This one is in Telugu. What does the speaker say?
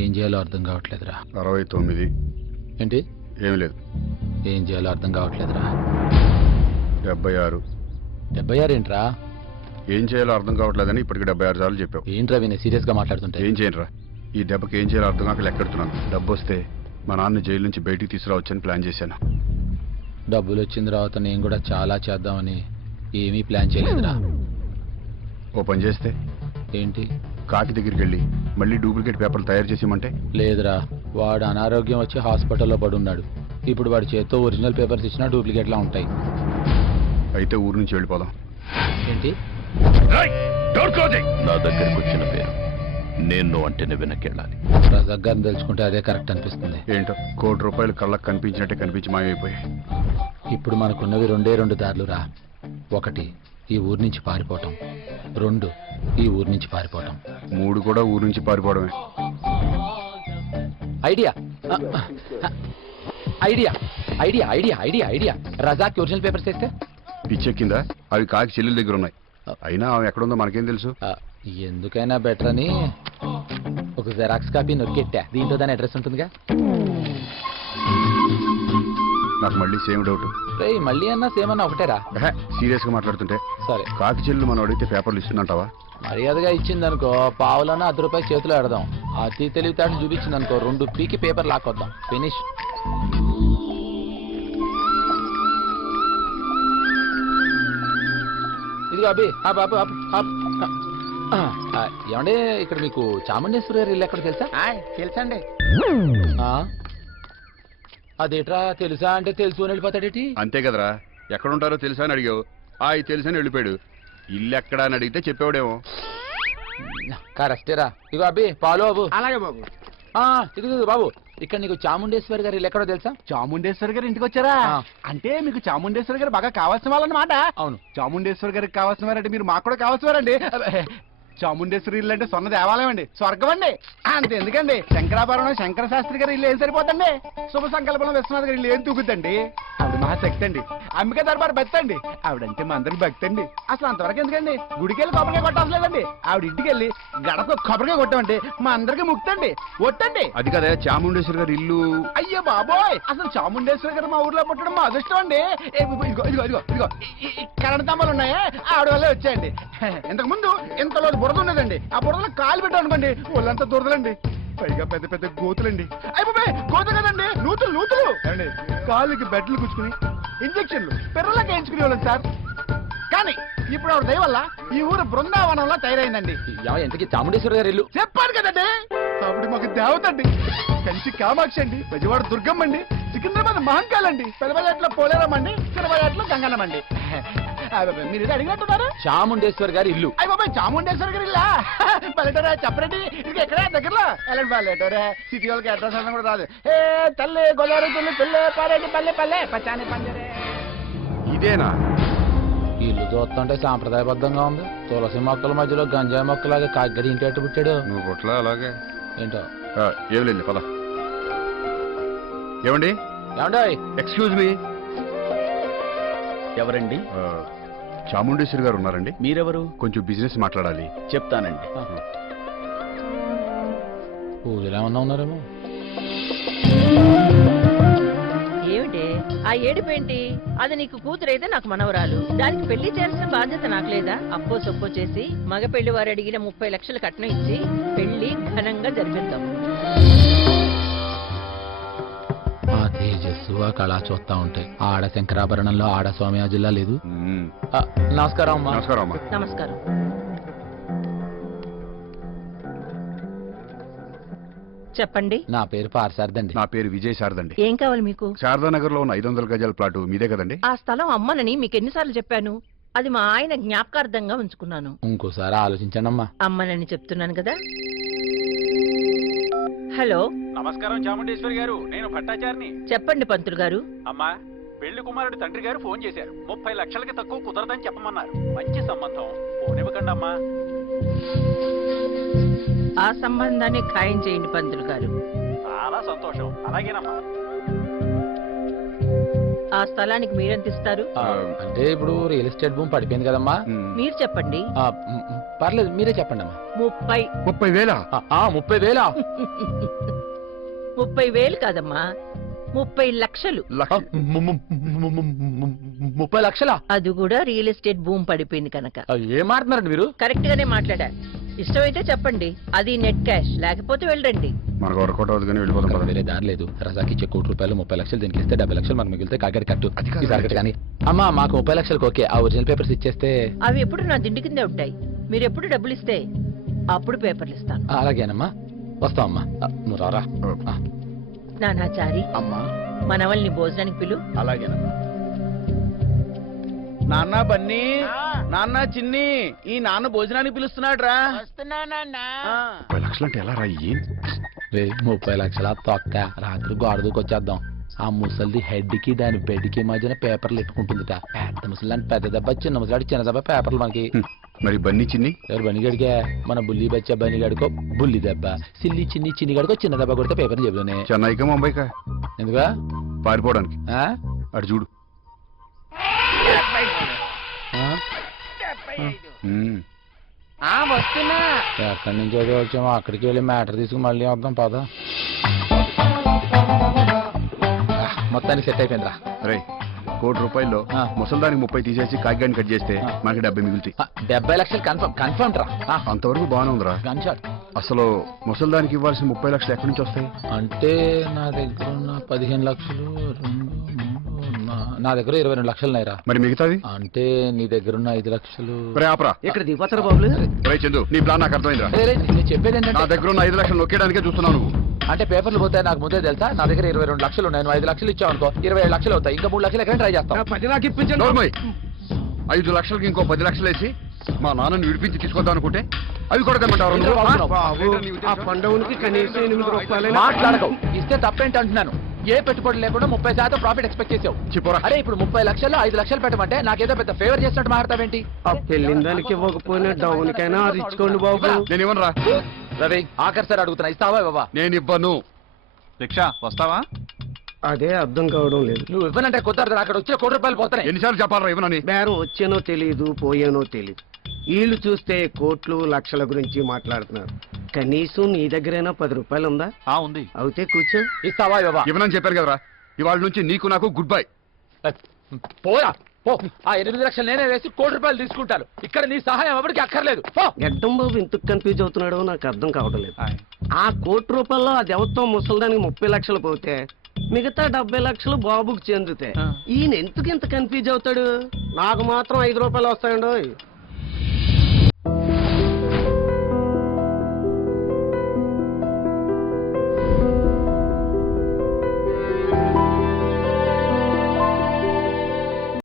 ఏం చేయాలో అర్థం కావట్లేదురా. 69. ఏంటి? ఏమి లేదు. ఏం చేయాలో అర్థం కావట్లేదురా. 76. 76 ఏంట్రా? ఏం చేయాలో అర్థం కావట్లేదని ఇప్పటికి 76 సార్లు చెప్పావు. ఏంట్రా వినే సీరియస్ గా మాట్లాడుతుంటే? ఏం చేయనురా, ఈ దెబ్బకి ఏం చేయాలో అర్థం కాక లెక్కెడుతున్నాను. డబ్బు వస్తే మా నాన్న జైలు నుంచి బయటికి తీసుకురావచ్చని ప్లాన్ చేశాను. డబ్బులు వచ్చిన తర్వాత నేను కూడా చాలా చేద్దామని ఏమీ ప్లాన్ చేయలేదురా. ఓ పని చేస్తే ఏంటి? కాకి దగ్గరికి వెళ్ళి మళ్ళీ డూప్లికేట్ పేపర్లు తయారు చేసేయమంటే? లేదురా, వాడు అనారోగ్యం వచ్చి హాస్పిటల్లో పడి ఉన్నాడు. ఇప్పుడు వాడి చేత్తో ఒరిజినల్ పేపర్స్ ఇచ్చినా డూప్లికేట్లా ఉంటాయి. అయితే ఊరు నుంచి వెళ్ళిపోదాం. ఏంటి? నా దగ్గరకు వచ్చిన పేరు నేను అంటేనే వెనకెళ్ళాలి. రజాక్ గారిని తెలుసుకుంటే అదే కరెక్ట్ అనిపిస్తుంది. ఏంటో ₹1,00,00,000 కళ్ళకు కనిపించినట్టే కనిపించి మాయమైపోయాయి. ఇప్పుడు మనకున్నవి రెండు దారులురా. ఒకటి ఈ ఊరు నుంచి పారిపోవటం, 2 ఈ ఊరు నుంచి పారిపోవటం, 3 కూడా ఊరు నుంచి పారిపోవడమే. Idea idea idea idea idea idea Razak original papers తెస్తే? పిచ్చెక్కిందా? అవి కాకి చెల్లెల దగ్గర ఉన్నాయి. అయినా ఆమె ఎక్కడుందో మనకేం తెలుసు. ఎందుకైనా బెటర్ అని ఒక జెరాక్స్ కాపీ నొక్కెట్టా. దీంట్లో దాని అడ్రస్ ఉంటుందిగా. నాకు మళ్ళీ సేమ్ డౌట్. మళ్ళీ అన్నా సేమ్ అన్నా ఒకటేరా. సీరియస్ గా మాట్లాడుతుంటే సరే, కాకి చెల్లెలు మనం అడిగితే పేపర్లు ఇస్తుందంటావా? మర్యాదగా ఇచ్చిందనుకో పావులన్నా ₹10 చేతిలో పెడదాం. అతి తెలివితేటలు చూపించిందనుకో 2 పీకి పేపర్ లాక్కొద్దాం. ఫినిష్. ఇదిగో అభి, బాబు ఏమంటే ఇక్కడ మీకు చాముండేశ్వరి గారి ఇల్లు ఎక్కడ తెలుసా? తెలుసండి. అదేట్రా తెలుసా అంటే తెలుసు అని వెళ్ళిపోతాడేటి? అంతే కదరా, ఎక్కడుంటారో తెలుసా అని అడిగావు, తెలుసా అని వెళ్ళిపోయాడు. ఇల్లు ఎక్కడా అని అడిగితే చెప్పేవాడేమో. కరెక్టేరా. ఇగో అబ్బి పాలు బాబు. అలాగే బాబు. ఇదిగో బాబు, ఇక్కడ నీకు చాముండేశ్వరి గారి ఇల్లు ఎక్కడో తెలుసా? చాముండేశ్వరి గారి ఇంటికి వచ్చారా? అంటే మీకు చాముండేశ్వరి గారు బాగా కావాల్సిన వాళ్ళన్నమాట. అవును. చాముండేశ్వరి గారికి కావాల్సిన వారంటే మీరు మాకు కూడా కావాల్సిన వారండి. చాముండేశ్వరి ఇల్లు అంటే సొన్న దేవాలయం అండి, స్వర్గం అండి. అంతే ఎందుకండి, శంకరాభరణం శంకర శాస్త్రి గారి ఇల్లు ఏం సరిపోతండి? శుభ సంకల్పంలో విశ్వనాథ్ గారి ఇల్లు ఏం తూగుద్దండి? ఆవిడ మహాశక్తి అండి, అంబిక దర్బార్ భక్తి అండి. ఆవిడంటే మా అందరికి భక్తి అండి. అసలు అంతవరకు ఎందుకండి, గుడికి వెళ్ళి కొబ్బరికాయ కొట్టాల్సలేదండి. ఆవిడ ఇంటికి వెళ్ళి గడప కొబ్బరికాయ కొట్టామండి మా అందరికి ముక్తండి, ఒట్టండి. అది కదా చాముండేశ్వరి గారి ఇల్లు. అయ్యో బాబోయ్, అసలు చాముండేశ్వరి గారు మా ఊర్లో పుట్టడం మా అదృష్టం అండి. ఇదిగో ఇదిగో ఇదిగో ఇదిగో కరెంట్ స్తంభాలు ఉన్నాయే, ఆవిడ వల్లే వచ్చాయండి. ఇంతకు ముందు ఇంతలో బురద ఉన్నదండి, ఆ బురదలో కాలు పెట్టాం అనుకోండి ఒళ్ళంతా దురదలండి, పైగా పెద్ద పెద్ద గోతులండి. అయిపోయి గోతులు కదండి, నూతులు అండి. కాళ్ళకి బెడ్లు గుచ్చుకుని ఇంజక్షన్లు పిర్రలకి వేయించుకునే వాళ్ళం సార్. కానీ ఇప్పుడు ఆవిడ దయ వల్ల ఈ ఊరు బృందావనంలో తయారైందండి. ఎంతకి చాముండేశ్వరి గారి ఇల్లు చెప్పాను కదండి, ఆవిడ మాకు దేవత అండి. కంచి కామాక్షి అండి, బెజవాడ దుర్గమ్మ అండి, సికింద్రాబాద్ మహంకాల్ అండి, పెదబజాట్లో పోలేరమ్మ అండి, చిన్నబజాట్లో గంగన్నమ్మ అండి. మీరు ఇది అడిగినట్టున్నారు. చాముండేశ్వరి గారి ఇల్లు. అయ్యి బాబాయ్, చాముండేశ్వరి గారి ఇల్లా? పల్లెటూరా చెప్పండి, ఇది ఎక్కడా దగ్గరలో వెళ్ళండి. పల్లెటూరే, సిటీ వాళ్ళకి అడ్రస్ అన్న కూడా రాదు. ఏ తల్లి గోదావరి తల్లి పిల్లే పారేటి పల్లె పల్లె పచ్చాని పంజరే. ఇదేనా ఇల్లు చూస్తుంటే సాంప్రదాయబద్ధంగా ఉంది. తులసి మొక్కల మధ్యలో గంజాయి మొక్కలాగా కాగ్గడి ఇంటి అట్టు పుట్టాడు. నువ్వు పుట్లా అలాగే ఏంటో ఏం లేదు పద. ఏమండి? ఏమండో? Excuse me. ఎవరండి? చాముండేశ్వరి గారు ఉన్నారండి? మీరెవరు? కొంచెం బిజినెస్ మాట్లాడాలి. చెప్తానండి. పూజలు ఏమన్నా ఉన్నారేమో. ఏమిటి ఆ ఏడుపేంటి? అది నీకు కూతురైతే నాకు మనవరాలు, దానికి పెళ్లి చేయాల్సిన బాధ్యత నాకు లేదా? అప్పో సొప్పో చేసి మగ పెళ్లి వారు అడిగిన 30 లక్షలు కట్నం ఇచ్చి పెళ్లి ఘనంగా జరిపిద్దాం. ఆ తేజస్సు ఆ కళ చూస్తా ఉంటే ఆడ శంకరాభరణంలో ఆడ స్వామియాజిల్లా లేదు. నమస్కారం అమ్మా. నమస్కారం అమ్మా. నమస్కారం. చెప్పండి. నా పేరు పార్సారదండి. నా పేరు విజయ్ శారదండి. ఏం కావాలి మీకు? శారదానగర్ లో ఉన్న 500 గజాల ప్లాటు మీదే కదండి? ఆ స్థలం అమ్మనని మీకు ఎన్నిసార్లు చెప్పాను? అది మా ఆయన జ్ఞాపకార్థంగా ఉంచుకున్నాను. ఇంకోసారి ఆలోచించండి అమ్మా. అమ్మనని చెప్తున్నాను కదా. హలో, నమస్కారం చాముండేశ్వరి గారు, నేను భట్టాచారిని. చెప్పండి పంతులు గారు. అమ్మా, పెళ్లి కుమారుడు తండ్రి గారు ఫోన్ చేశారు. 30 లక్షలకి తక్కువ కుదరదని చెప్పమన్నారు. మంచి సంబంధం, పోనివ్వకండి అమ్మా. ఆ సంబంధాన్ని ఖాయం చేయండి పంతులు గారు. చాలా సంతోషం. అలాగేనమ్మా. ఆ స్థలానికి మీరెంత ఇస్తారు? అంటే ఇప్పుడు రియల్ ఎస్టేట్ భూమి పడిపోయింది కదమ్మా. మీరు చెప్పండి. పర్లేదు మీరే చెప్పండి అమ్మా 30 30,000 30,000 కాదమ్మా 30 లక్షలు. 30 లక్షలా? అది కూడా రియల్ ఎస్టేట్ భూమి పడిపోయింది కనుక. ఏం మాట్లాడుతున్నారండి మీరు? కరెక్ట్ గానే మాట్లాడా. ఇష్టమైతే చెప్పండి, అది నెట్ క్యాష్, లేకపోతే వెళ్ళండి. మనకు వర్కౌట్ అవుతుంది కానీ వెళ్ళిపోతాం మనకు పద. వేరే దారి లేదు. రజాకి ఇచ్చే ₹1,00,000 30 లక్షలు దీనికి ఇస్తే 70 లక్షలు మనకు మిగిలితే కాగడి కట్టు. అది కాదు. ఈసారి కట్టు కానీ అమ్మా మాకు 30 లక్షలకు ఓకే. ఆ ఒరిజినల్ పేపర్స్ ఇచ్చేస్తే అవి ఎప్పుడు నా దిండి కిందే ఉంటాయి. మీరు ఎప్పుడు డబ్బులు ఇస్తే అప్పుడు పేపర్లు ఇస్తాను. అలాగేనమ్మా, వస్తామమ్మా. నువ్వు రారా. ఆ, నానాచారి, అమ్మా మనవల్ని భోజనానికి పిలు. అలాగేనమ్మా. నాన్న బన్నీ, నాన్న చిన్ని, ఈ నాన్న భోజనానికి పిలుస్తున్నాడు రా. 30 లక్షలు అంటే ఎలా రా? ఏం రే 30 లక్షల తొక్క రాత్రి గోడ దూకొచ్చేద్దాం. ఆ ముసలిది హెడ్ కి దాని బెడ్ కి మధ్యన పేపర్లు ఎట్టుకుంటుందిట. పెద్ద ముసలి పెద్ద దెబ్బ, చిన్న ముసలాడి చిన్న దెబ్బ పేపర్లు మనకి. మరి బన్నీ చిన్ని ఎవరు బనిగడికే? మన బుల్లి బచ్చా బనిగడుకో బుల్లి దెబ్బ, సిల్లి చిన్ని చిన్నిగడుకో చిన్న దెబ్బ కొడితే పేపర్ చెబుతానే. చెన్నైకా ముంబైకా ఎందుగా పారిపోవడానికి ఆ? అటు చూడు. ఉమ్. వస్తున్నా. ఎక్కడి నుంచి ఏదో వచ్చామో అక్కడికి వెళ్ళి మ్యాటర్ తీసుకుని మళ్ళీ వద్దాం పద. మొత్తానికి సెట్ అయిపోయిందిరా. అరే ₹1,00,00,000 ఆ. ముసల్దానికి 30 తీసేసి కాకిగాని కట్ చేస్తే మనకి 70 మిగులుతాయి. 70 లక్షలు కన్ఫర్మ్ రా. అంతవరకు బాగానే ఉందిరా. Gun shot. అసలు ముసల్దానికి ఇవ్వాల్సిన 30 లక్షలు ఎక్కడి నుంచి వస్తాయి? అంటే నా దగ్గర ఉన్న 15 లక్షలు 2, 3, నా దగ్గర 22 లక్షలు ఉన్నాయిరా. మరి మిగతాది? అంటే నీ దగ్గర ఉన్న 5 లక్షలు. రే ఆపరా. ఇక్కడ దిగిపోతారు బాబులు. రే చందు, నీ ప్లాన్ నాకు అర్థమైందిరా. రే, రే, నేను చెప్పేది నా ఏంటంటే దగ్గర ఉన్న 5 లక్షలు నొక్కేయడానికే చూస్తున్నావు నువ్వు. అంటే పేపర్లు పోతాయి నాకు ముందే తెలుసా. నా దగ్గర 22 లక్షలు ఉన్నాయి. నువ్వు 5 లక్షలు ఇచ్చావు అనుకో 27 లక్షలు అవుతాయి. ఇంకా 3 లక్షలు ఎక్కడ ట్రై చేస్తాం. 10 నాకు ఇప్పించండి. నోర్మోయ్. 5 లక్షలకి ఇంకో 10 లక్షలు వేసి మా నాన్నని విడిపించి తీసుకొద్దాం అనుకుంటే అవి కూడా తెమ్మంటారు ఎందుకు బాబు? ఆ పండుగకి కనీసం ₹8 మాట్లాడకు. ఇస్తే తప్పేంటి అంటున్నాను. ఏ పెట్టుబడి లేకుండా 30% ప్రాఫిట్ ఎక్స్పెక్ట్ చేసావు. చెప్పరా. అరే ఇప్పుడు 30 లక్షలు 5 లక్షలు పెట్టమంటే నాకేదో పెద్ద ఫేవర్ చేసినట్టు మాట్లాడతావేంటి? ఆ పెళ్ళిన దానికి ఇవ్వకపోయినా డౌన్కైనా ఇచ్చుకోండి బాబు. నేను ఇవ్వను రా. రవి ఆఖరి సార్ అడుగుతున్నా, ఇస్తావా బాబా? నేను ఇవ్వను. రిక్షా వస్తావా? అదే అర్థం కావడం లేదు. నువ్వు ఇవ్వనంటే కుదరదు. అక్కడ వచ్చే ₹1,00,000 పోతాయి. ఎన్నిసార్లు చెప్పాలరా ఇవ్వనని? బేరం వచ్చానో తెలియదు, పోయానో తెలియదు. వీళ్ళు చూస్తే కోట్లు లక్షల గురించి మాట్లాడుతున్నారు. కనీసం నీ దగ్గరైనా ₹10 ఉందా? ఉంది. అయితే కూర్చో. ఇస్తావా బాబా? ఇవ్వనని చెప్పారు కదరా. ఇవాళ నుంచి నీకు నాకు గుడ్ బై. పోరా పో. ఆ 8 లక్షలు నేనే వేసి ₹1,00,000 తీసుకుంటాను. ఇక్కడ నీ సహాయం ఎవరికి అక్కర్లేదు. పో. గడ్డం బాబు ఎందుకు కన్ఫ్యూజ్ అవుతున్నాడో నాకు అర్థం కావడం లేదు. ఆ ₹1,00,000 అది ఎవరితో ముసలిదానికి 30 లక్షలు పోతే మిగతా 70 లక్షలు బాబుకి చెందుతాయి. ఈయన ఎందుకు ఇంత కన్ఫ్యూజ్ అవుతాడు? నాకు మాత్రం ₹5 వస్తాయండో.